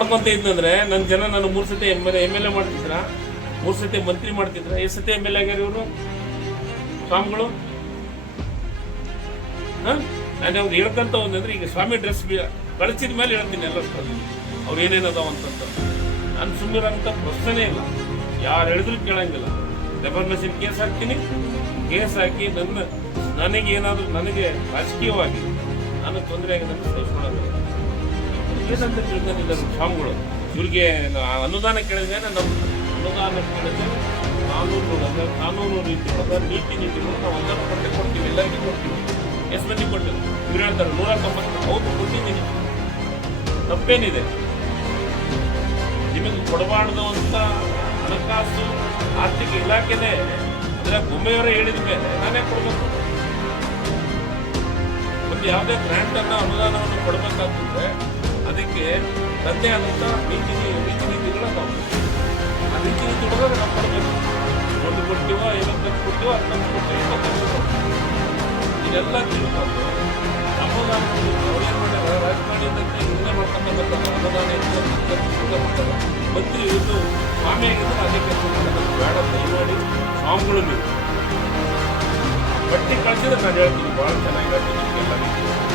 ಮಾಡ್ಕೊಂತ ಇದ್ನಂದ್ರೆ ನನ್ನ ಜನ ನಾನು ಮೂರು ಸತಿ M L M L A ಮಾಡ್ತಿದ್ರ, ಮೂರು ಸತಿ ಮಂತ್ರಿ ಮಾಡ್ತಿದ್ರ ಎಷ್ಟು ಸತಿ ಎಂ ಎಲ್ ಎ ಆಗ್ಯಾರ ಇವರು? ಸ್ವಾಮಿಗಳು? ನಾನು ಅವ್ರು ಹೇಳ್ಕಂತ ಒಂದಂದ್ರೆ ಈಗ ಸ್ವಾಮಿ ಡ್ರೆಸ್ ಕಳಿಸಿದ ಮೇಲೆ ಹೇಳ್ತೀನಿ ಎಲ್ಲ ಅವ್ರು ಏನೇನದಾವ ಅಂತಂತ. ನಾನು ಸುಮ್ಮನಿರಂತ ಪ್ರಶ್ನೆ ಇಲ್ಲ. ಯಾರು ಹೇಳಿದ್ರು ಕೇಳಂಗಿಲ್ಲ. ಡೆಫರ್ಮೇಷನ್ ಕೇಸ್ ಹಾಕ್ತೀನಿ. ಕೇಸ್ ಹಾಕಿ ನನ್ನ ನನಗೆ ಏನಾದರೂ ನನಗೆ ರಾಜಕೀಯವಾಗಿ ನಾನು ತೊಂದರೆ ಆಗಿದೆ ಅಂತ ಏನಂತ ತಿಳ್ಕೊಂಡಿಲ್ಲ ಸ್ವಾಮಿಗಳು ಇವ್ರಿಗೆ ಅನುದಾನ ಕೇಳಿದ್ರೆ ನಮ್ಮ ಅನುದಾನ ಕೇಳಿದ್ರೆ ಕಾನೂನು ಅಂದ್ರೆ ಕಾನೂನು ರೀತಿ ಒಳಗೆ ನೀತಿ ನೀತಿಗಳು ನಾವು ಅನುದಾನ ಕೊಟ್ಟೆ ಕೊಡ್ತೀವಿ, ಎಲ್ಲರಿಗೂ ಕೊಡ್ತೀವಿ. ಎಷ್ಟು ಮಂದಿ ಕೊಟ್ಟಿಲ್ಲ ಇವ್ರು ಹೇಳ್ತಾರೆ, ನೂರ ತೊಂಬತ್ತು ಹೌದು, ಕೊಟ್ಟಿದ್ದೀನಿ. ತಪ್ಪೇನಿದೆ. ನಿಮಗೆ ಕೊಡಬಾರ್ದು ಅಂತ ಹಣಕಾಸು, ಆರ್ಥಿಕ ಇಲಾಖೆನೇ ಅಂದರೆ ಬೊಮ್ಮೆಯವರೇ ಹೇಳಿದ ಮೇಲೆ ನಾನೇ ಕೊಡಬೇಕು. ಒಂದು ಯಾವುದೇ ಗ್ರ್ಯಾಂಟನ್ನು ಅನುದಾನವನ್ನು ಕೊಡಬೇಕಾಗ್ತಂದ್ರೆ ಅದಕ್ಕೆ ತಂದೆ ಆದಂಥ ನೀತಿ ನೀತಿ ನೀತಿಗಳು ಅದಾವೆ ಆ ನೀತಿ ನೀತಿ ಒಳಗೆ ನಾವು ಕೊಡಬೇಕು ಒಂದು ಕೊಡ್ತೀವೋ ಐವತ್ತು ಕೊಡ್ತೀವೋ ಹತ್ತೊಂದು ಕೊಡ್ತೀವಿ ಇಪ್ಪತ್ತೈದು ಇದೆಲ್ಲ ತಿಳ್ಕೊಂಡು ಅನುದಾನ ರಾಜಕಾರಣಿಯಿಂದ ಅಂತ ಮಾಡ್ಕೊಂತ ಬರ್ತಾರೆ. ಅನುದಾನ ಹೆಚ್ಚು ಮಾಡ್ತಾರೆ ಮಂತ್ರಿ ಇದು ಸ್ವಾಮಿ ಅದೇ ಕೆಲಸ ಮಾಡೋದು ಬೇಡ, ದಯಮಾಡಿ ಸ್ವಾಮಿಗಳು ನೀವು. ಬಟ್ಟಿ ಕಳ್ಸಿದ್ರೆ ನಾನು ಹೇಳ್ತೀನಿ. ಭಾಳ ಚೆನ್ನಾಗಿ ಹೇಳ್ತೀನಿ.